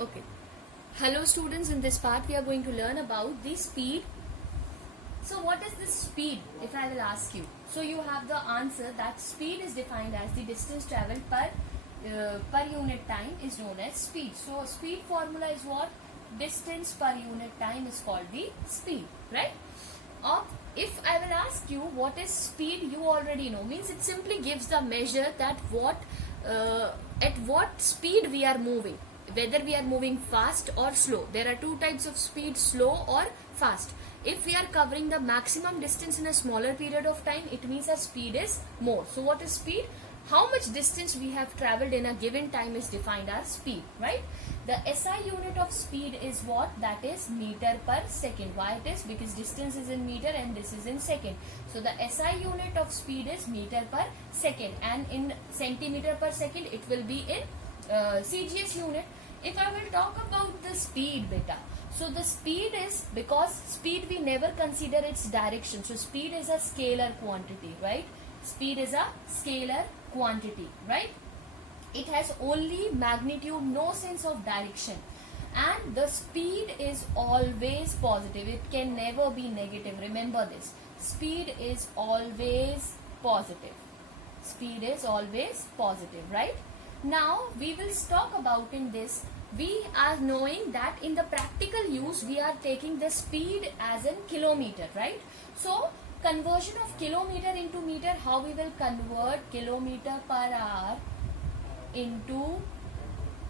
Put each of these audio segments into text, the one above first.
Okay. Hello students, in this part we are going to learn about the speed. So what is this speed, if I will ask you? So you have the answer that speed is defined as the distance traveled per unit time is known as speed. So speed formula is what? Distance per unit time is called the speed, right? Or if I will ask you what is speed, you already know. Means it simply gives the measure that at what speed we are moving. Whether we are moving fast or slow. There are two types of speed, slow or fast. If we are covering the maximum distance in a smaller period of time, it means our speed is more. So what is speed? How much distance we have traveled in a given time is defined as speed, right? The SI unit of speed is what? That is meter per second. Why it is? Because distance is in meter and this is in second. So the SI unit of speed is meter per second, and in centimeter per second it will be in CGS unit. If I will talk about the speed, beta, so the speed is, because speed we never consider its direction. So speed is a scalar quantity, right? Speed is a scalar quantity, right? It has only magnitude, no sense of direction. And the speed is always positive. It can never be negative. Remember this. Speed is always positive. Speed is always positive, right? Now we will talk about in this. We are knowing that in the practical use we are taking the speed as in kilometer, right? So conversion of kilometer into meter, how we will convert kilometer per hour into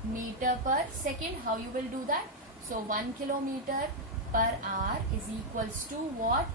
meter per second, how you will do that? So 1 kilometer per hour is equals to what?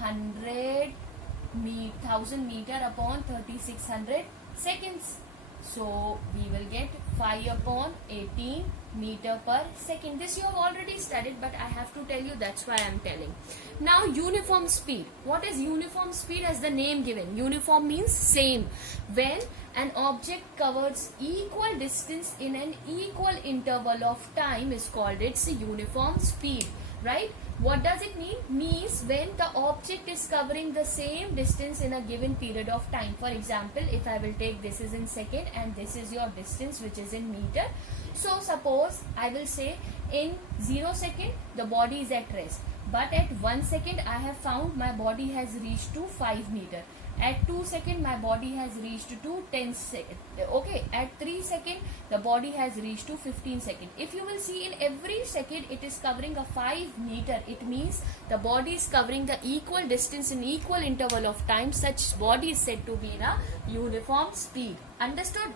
1000 meter upon 3600 seconds. So we will get 5 upon 18 meter per second. This you have already studied, but I have to tell you, that's why I am telling. Now uniform speed. What is uniform speed? As the name given, uniform means same. When an object covers equal distance in an equal interval of time is called its uniform speed, right? What does it mean? Means when the object is covering the same distance in a given period of time. For example, if I will take this is in second and this is your distance which is in meter. So suppose I will say in 0 second the body is at rest. But at 1 second I have found my body has reached to 5 meter. At 2 second my body has reached to 10 second. Okay, at 3 second the body has reached to 15 second. If you will see, in every second it is covering a 5 meter. It means the body is covering the equal distance in equal interval of time. Such body is said to be in a uniform speed. Understood?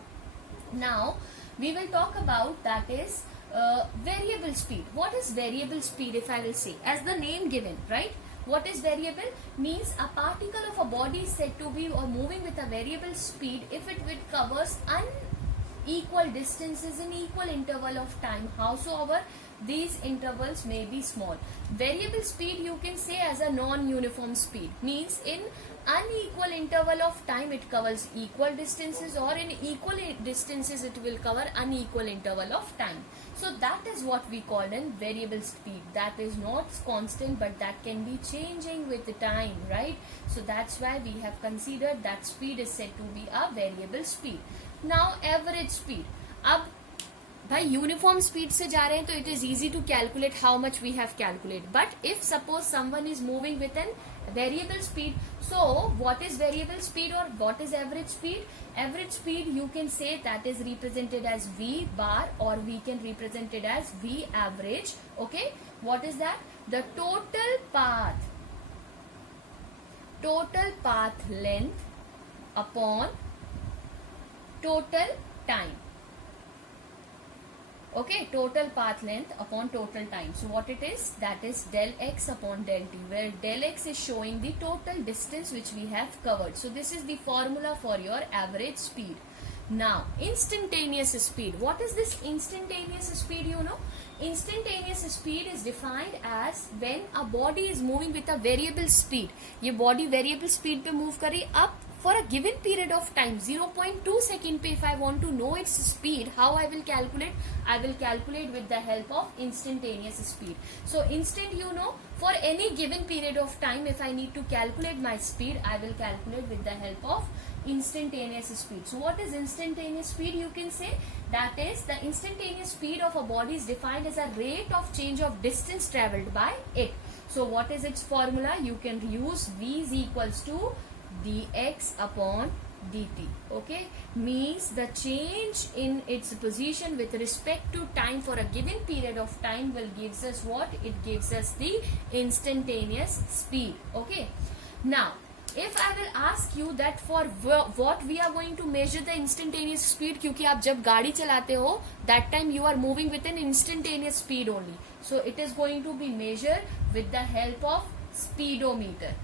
Now we will talk about, that is variable speed. What is variable speed, if I will say? As the name given, right? What is variable? Means a particle of a body is said to be or moving with a variable speed if it covers unequal distances in equal interval of time. Howsoever these intervals may be small. Variable speed you can say as a non-uniform speed. Means in unequal interval of time it covers equal distances, or in equal distances it will cover unequal interval of time. So that is what we call in variable speed. That is not constant, but that can be changing with the time, right? So that's why we have considered that speed is said to be a variable speed. Now average speed. अब भाई uniform speed से जा रहे हैं तो it is easy to calculate how much we have calculate. But if suppose someone is moving with an variable speed, so what is variable speed or what is average speed? Average speed you can say that is represented as V bar, or we can represent it as V average. Okay, what is that? The total path length upon total time. Okay, total path length upon total time. So what it is? That is del x upon del t, where del x is showing the total distance which we have covered. So this is the formula for your average speed. Now instantaneous speed. What is this instantaneous speed? You know, instantaneous speed is defined as when a body is moving with a variable speed. ये body variable speed पे move कर रही. अब for a given period of time, 0.2 second pe, if I want to know its speed, how I will calculate? I will calculate with the help of instantaneous speed. So instant, you know, for any given period of time, if I need to calculate my speed, I will calculate with the help of instantaneous speed. So what is instantaneous speed? You can say that is the instantaneous speed of a body is defined as a rate of change of distance traveled by it. So what is its formula? You can use V is equals to dx upon dt. Okay, means the change in its position with respect to time for a given period of time will gives us what? It gives us the instantaneous speed. Okay, now if I will ask you that for what we are going to measure the instantaneous speed, क्योंकि आप जब गाड़ी चलाते हो that time you are moving with an instantaneous speed only, so it is going to be measured with the help of speedometer.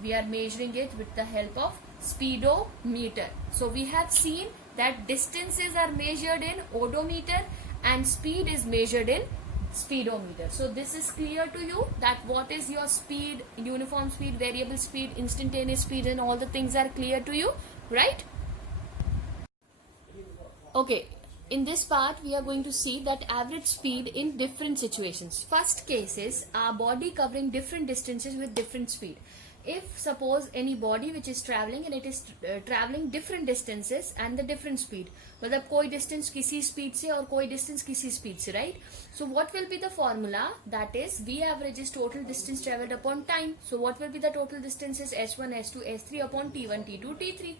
We are measuring it with the help of speedometer. So we have seen that distances are measured in odometer and speed is measured in speedometer. So this is clear to you that what is your speed, uniform speed, variable speed, instantaneous speed, and all the things are clear to you, right? Okay, in this part we are going to see that average speed in different situations. First case is our body covering different distances with different speed. If suppose any body which is traveling and it is traveling different distances and the different speed, मतलब कोई distance किसी speed से और कोई distance किसी speed से, right? So what will be the formula? That is V average is total distance traveled upon time. So what will be the total distances? S1, S2, S3 upon T1, T2, T3.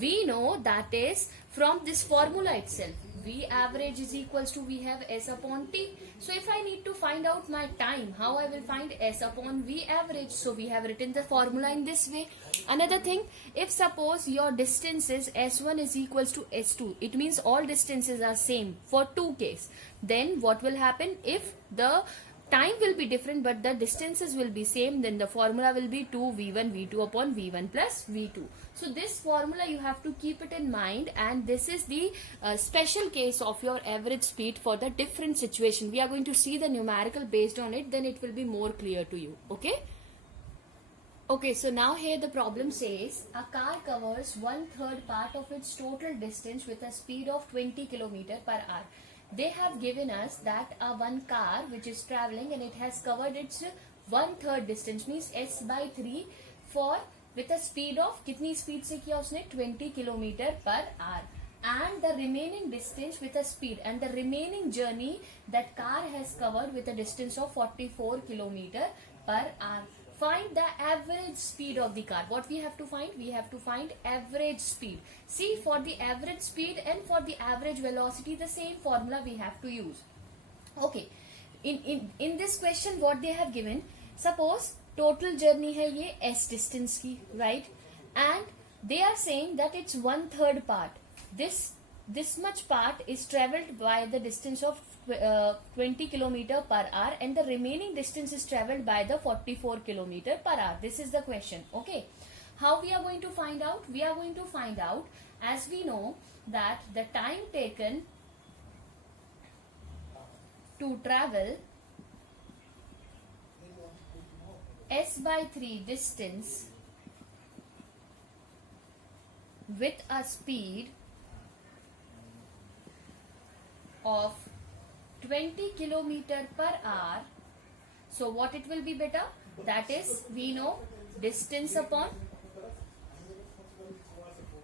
We know that is from this formula itself. V average is equals to, we have S upon T. So if I need to find out my time, how I will find S upon V average? So we have written the formula in this way. Another thing, if suppose your distance is S1 is equals to S2, it means all distances are same for two case. Then what will happen? If the time will be different but the distances will be same, then the formula will be 2V1 V2 upon V1 plus V2. So this formula you have to keep it in mind, and this is the special case of your average speed for the different situation. We are going to see the numerical based on it, then it will be more clear to you. Okay. Okay, so now here the problem says a car covers 1/3 part of its total distance with a speed of 20 km per hour. They have given us that one car which is traveling and it has covered its 1/3 distance, means S by 3 for with a speed of, कितनी speed से किया उसने? 20 km per hour, and the remaining distance with a speed, and the remaining journey that car has covered with a distance of 44 km per hour. Find the average speed of the car. What we have to find? We have to find average speed. See, for the average speed and for the average velocity, the same formula we have to use. Okay, in this question what they have given, suppose total journey है ये s distance की, right? And they are saying that it's 1/3 part. This much part is traveled by the distance of 20 km per hour, and the remaining distance is traveled by the 44 km per hour. This is the question. Okay, how we are going to find out? We are going to find out, as we know that the time taken to travel S by 3 distance with a speed of 20 km per hour. So what it will be, beta? That is, we know distance upon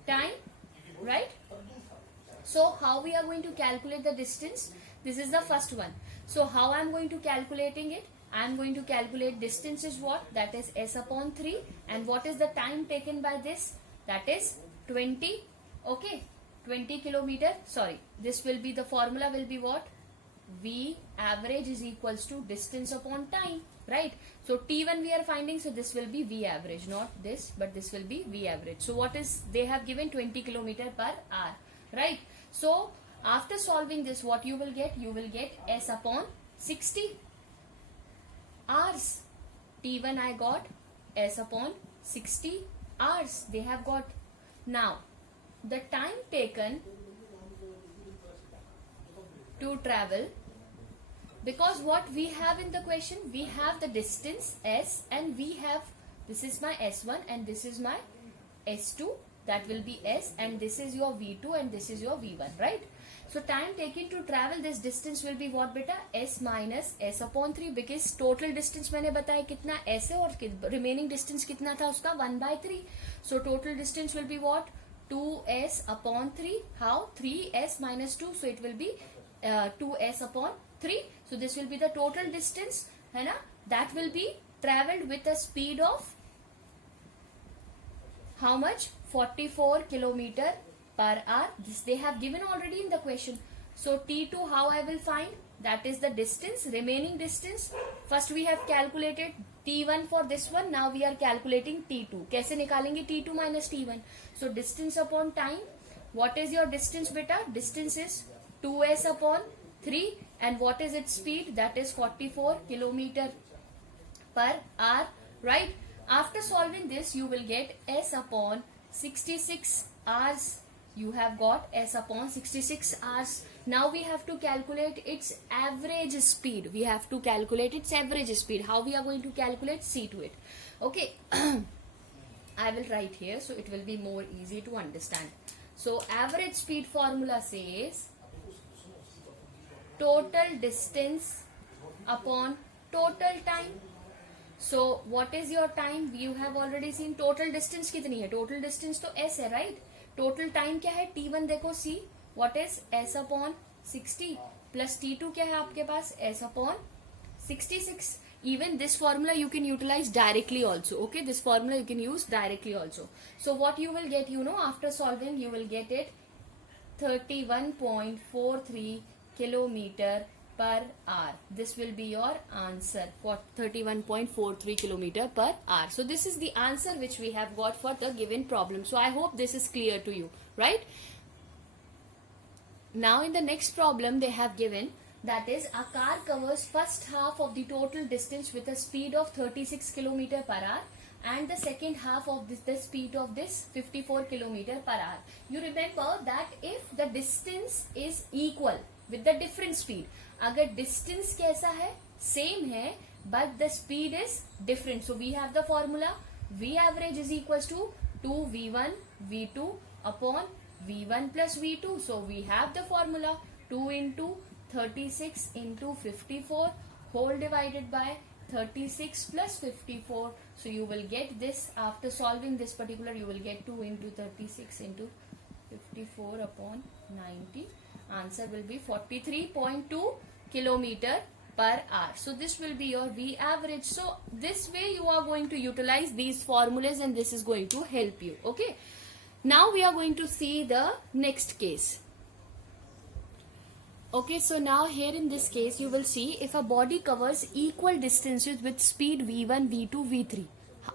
time, right? So how we are going to calculate the distance? This is the first one. So how I am going to calculating it? I am going to calculate distance is what? That is S upon 3. And what is the time taken by this? That is 20. Okay, 20 km. Sorry, this will be the formula will be what? V average is equals to distance upon time, right? So T1 we are finding, so this will be V average, not this, but this will be V average. So what is, they have given 20 km per hour, right? So after solving this, what you will get? You will get S upon 60 hours. T1 I got, S upon 60 hours they have got. Now the time taken to travel, because what we have in the question, we have the distance S and we have, this is my S1 and this is my S2, that will be S, and this is your V2 and this is your V1, right? So time taken to travel this distance will be what beta? S minus S upon 3, because total distance मैंने बताया कितना S है और remaining distance कितना था उसका 1/3. So total distance will be what? 2S upon 3. How? 3S minus 2. So it will be 2S upon 3. So this will be the total distance, है ना? That will be traveled with a speed of how much? 44 kilometer per hour. This they have given already in the question. So T2 how I will find? That is the distance, remaining distance. First we have calculated T1 for this one. Now we are calculating T2. कैसे निकालेंगे T2 minus T1? So distance upon time. What is your distance beta? Distance is 2S upon 3. And what is its speed? That is 44 kilometer per hour. Right? After solving this, you will get S upon 66 hours. You have got S upon 66 hours. Now we have to calculate its average speed. We have to calculate its average speed. How we are going to calculate? See to it. Okay. I will write here so it will be more easy to understand. So average speed formula says total distance upon total time. So what is your time? You have already seen total distance कितनी है? Total distance तो S है, right? Total time क्या है? T1 देखो C. What is S upon 60 plus T2 क्या है आपके पास? S upon 66. Even this formula you can utilize directly also. Okay, this formula you can use directly also. So what you will get, you know, after solving you will get it 31.43 kilometer per hour. This will be your answer for 31.43 kilometer per hour. So this is the answer which we have got for the given problem. So I hope this is clear to you, right? Now in the next problem they have given, that is a car covers first half of the total distance with a speed of 36 kilometer per hour and the second half of the speed of this 54 kilometer per hour. You remember that if the distance is equal with the different speed, अगर distance कैसा है? Same है, but the speed is different. So we have the formula V average is equals to 2V1 V2 upon V1 plus V2. So we have the formula 2 into 36 into 54 whole divided by 36 plus 54. So you will get this after solving this particular, you will get 2 into 36 into 54 upon 90. Answer will be 43.2 kilometer per hour. So this will be your V average. So this way you are going to utilize these formulas and this is going to help you. Okay. Now we are going to see the next case. Okay, so now here in this case you will see if a body covers equal distances with speed V1, V2, V3.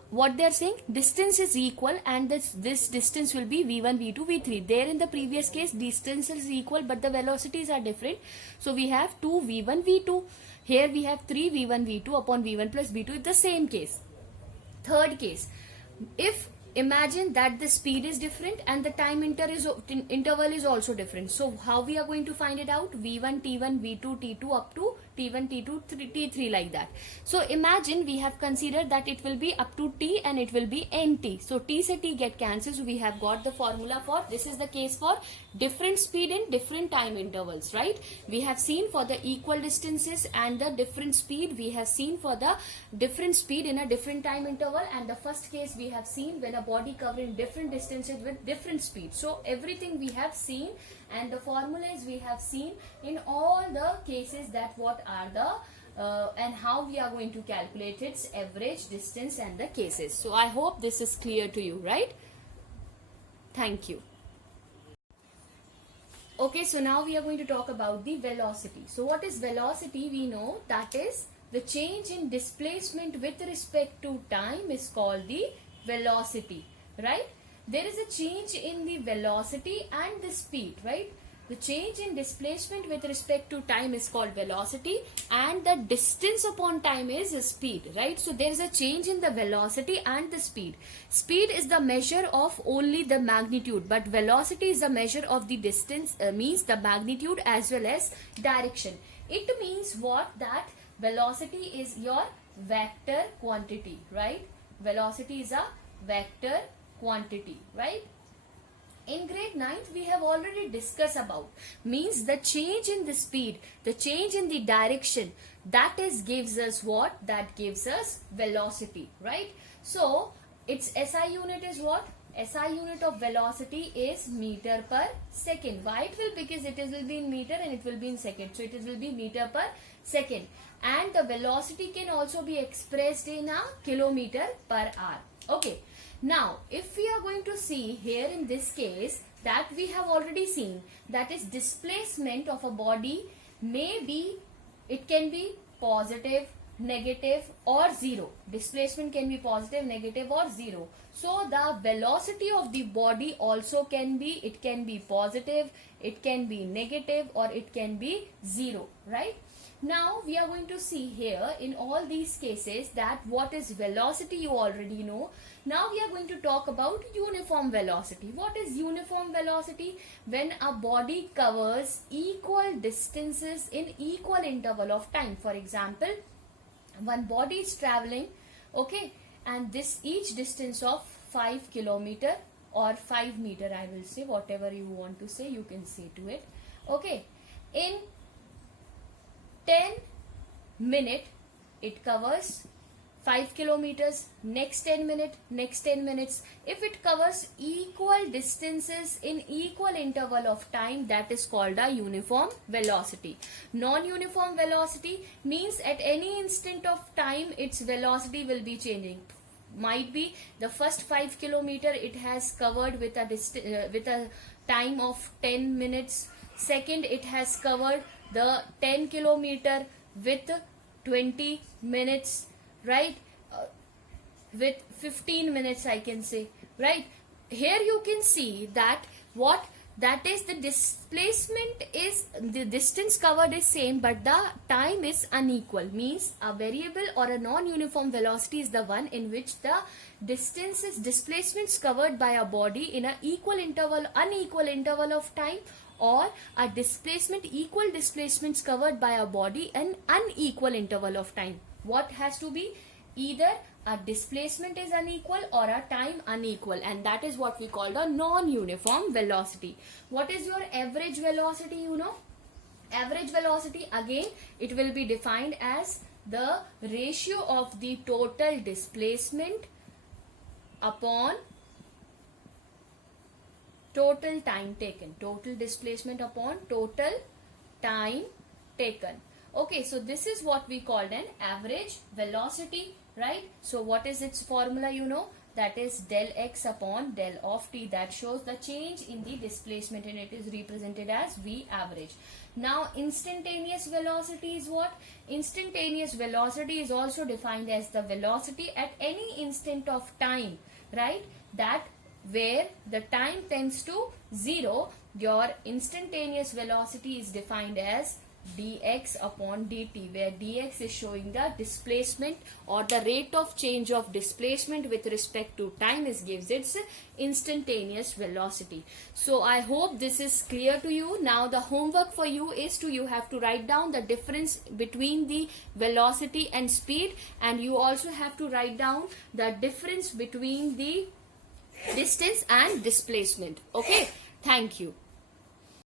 What they are saying, distance is equal and this distance will be V1, V2, V3. There in the previous case distance is equal but the velocities are different. So we have 2 V1, V2. Here we have 3 V1, V2 upon V1 plus V2. It's the same case. Third case, if imagine that the speed is different and the time interval is also different. So how we are going to find it out? V1, T1, V2, T2 up to T1, T2, T3 like that. So imagine we have considered that it will be up to T and it will be NT. So T se T get cancelled. So we have got the formula for, this is the case for different speed in different time intervals, right? We have seen for the equal distances and the different speed. We have seen for the different speed in a different time interval, and the first case we have seen when a body covering different distances with different speed. So everything we have seen and the formulas we have seen in all the cases, that what are the and how we are going to calculate its average distance and the cases. So I hope this is clear to you, right? Thank you. Okay, so now we are going to talk about the velocity. So what is velocity? We know that is the change in displacement with respect to time is called the velocity, right? There is a change in the velocity and the speed, right? The change in displacement with respect to time is called velocity and the distance upon time is speed, right? So there is a change in the velocity and the speed. Speed is the measure of only the magnitude, but velocity is the measure of the distance, means the magnitude as well as direction. It means what? That velocity is your vector quantity, right? Velocity is a vector quantity, right? in grade 9th we have already discussed about, means the change in the speed, the change in the direction, that is gives us what? That gives us velocity, right? So its SI unit is what? SI unit of velocity is meter per second. Why it will? Because it will be in meter and it will be in second. So it will be meter per second. And the velocity can also be expressed in a kilometer per hour. Okay. Now, if we are going to see here in this case, that we have already seen, that is displacement of a body may be, it can be positive, negative or zero. Displacement can be positive, negative or zero. So the velocity of the body also can be, it can be positive, it can be negative or it can be zero, right? Now we are going to see here in all these cases that what is velocity you already know. Now we are going to talk about uniform velocity. What is uniform velocity? When a body covers equal distances in equal interval of time. For example, one body is traveling, okay, and this each distance of 5 kilometer or 5 meter, I will say, whatever you want to say, you can say to it, okay. In 10 minutes it covers 5 kilometers, next 10 minutes. If it covers equal distances in equal interval of time, that is called a uniform velocity. Non-uniform velocity means at any instant of time its velocity will be changing. Might be the first 5 kilometer it has covered with a time of 10 minutes. Second, it has covered the 10 kilometer with 20 minutes, right? With 15 minutes, I can say, right? Here you can see that what? That is the displacement is, the distance covered is same but the time is unequal. Means a variable or a non-uniform velocity is the one in which the displacements covered by a body in a unequal interval of time, or a equal displacements covered by a body in unequal interval of time. What has to be? Either a displacement is unequal or a time unequal, and that is what we call the non-uniform velocity. What is your average velocity? You know, average velocity, again it will be defined as the ratio of the total displacement upon total time taken. Total displacement upon total time taken. Okay, so this is what we called an average velocity, right? So what is its formula? You know, that is del x upon del of t. That shows the change in the displacement and it is represented as V average. Now instantaneous velocity is what? Instantaneous velocity is also defined as the velocity at any instant of time, right? That where the time tends to 0, your instantaneous velocity is defined as dx upon dt, where dx is showing the displacement or the rate of change of displacement with respect to time is gives its instantaneous velocity. So I hope this is clear to you. Now the homework for you is you have to write down the difference between the velocity and speed, and you also have to write down the difference between the distance and displacement. Okay, thank you.